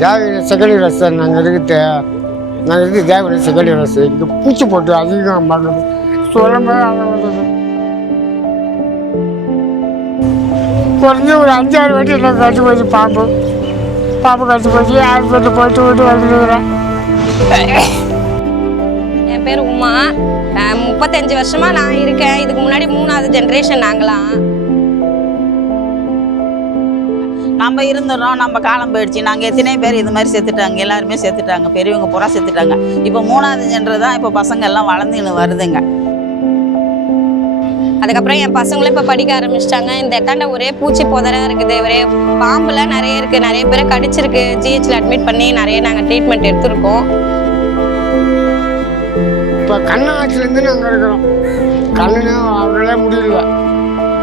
தேவையான செகண்ட் ரஸ் நாங்கள் இருக்குது நாங்கள் இருக்குது தேவையான செகண்ட் ரசை இங்கே பூச்சி போட்டு அதிகம் பண்ணுது சொல்லும் குறைஞ்சி ஒரு அஞ்சாறு வாட்டி எனக்கு கட்டி போச்சு பாம்பு. பாம்பு கட்டி போச்சு. ஹாஸ்பிட்டல் போயிட்டு விட்டு வந்துருக்குறேன் என் பேர் உமா. முப்பத்தஞ்சு வருஷமா நான் இருக்கேன். இதுக்கு முன்னாடி மூணாவது ஜென்ரேஷன் நாங்களாம். நம்ம இருந்துடுறோம் நம்ம காலம் போயிடுச்சு. நாங்கள் எத்தனை பேர் இது மாதிரி செத்துட்டாங்க. எல்லாருமே செத்துட்டாங்க. பெரியவங்க பூரா செத்துட்டாங்க. இப்போ மூணாவது ஜென்ரு தான் இப்போ பசங்க எல்லாம் வளர்ந்துன்னு வருதுங்க. அதுக்கப்புறம் என் பசங்களும் இப்போ படிக்க ஆரம்பிச்சிட்டாங்க. இந்த எட்டாண்ட ஒரே பூச்சி புதரா இருக்குது ஒரே பாம்புலாம் நிறைய இருக்குது நிறைய பேரை கடிச்சிருக்கு. ஜிஹெச்சில் அட்மிட் பண்ணி நிறைய நாங்கள் ட்ரீட்மெண்ட் எடுத்திருக்கோம். இப்போ கண்ணாச்சிலேருந்து நாங்கள் இருக்கிறோம். கண்ணனே அவர்களே முடியல.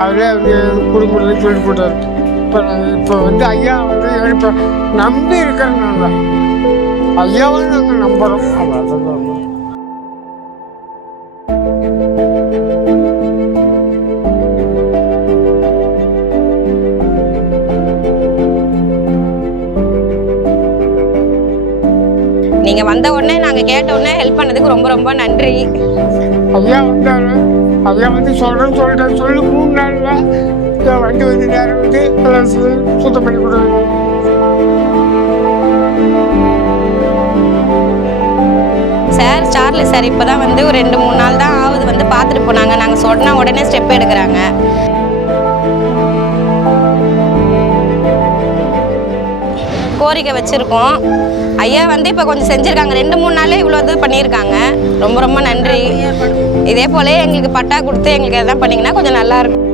அவரே வந்து குடும்பத்தில் சொல்லி போட்டார் இப்போ இப்போ வந்து ஐயா வந்து இப்போ நம்பி இருக்கிறோம் நாங்கள் ஐயாவை நாங்கள் நம்புகிறோம் அவ்வளோதான் நீங்கள் வந்த உடனே நாங்கள் கேட்ட உடனே ஹெல்ப் பண்ணதுக்கு ரொம்ப ரொம்ப நன்றி. ஐயா வந்தார். ஐயா வந்து சொல்கிறேன்னு சொல்லிட்டாரு. சொல்லி மூணு நாளில் வண்டி வந்து நேரம் வந்து சுத்தம் பண்ணி கொடுங்க. சார் சார்லி சார் இப்போ தான் வந்து ஒரு ரெண்டு மூணு நாள் தான் ஆகுது. வந்து பார்த்துட்டு போனாங்க. நாங்கள் சொன்னா உடனே ஸ்டெப் எடுக்கிறாங்க. கோரிக்கை வச்சுருக்கோம். ஐயா வந்து இப்போ கொஞ்சம் செஞ்சுருக்காங்க. ரெண்டு மூணு நாளே இவ்வளோ இது பண்ணியிருக்காங்க. ரொம்ப ரொம்ப நன்றி. இதே போல எங்களுக்கு பட்டா கொடுத்து எங்களுக்கு எதாவது பண்ணிங்கன்னா கொஞ்சம் நல்லா இருக்கும்.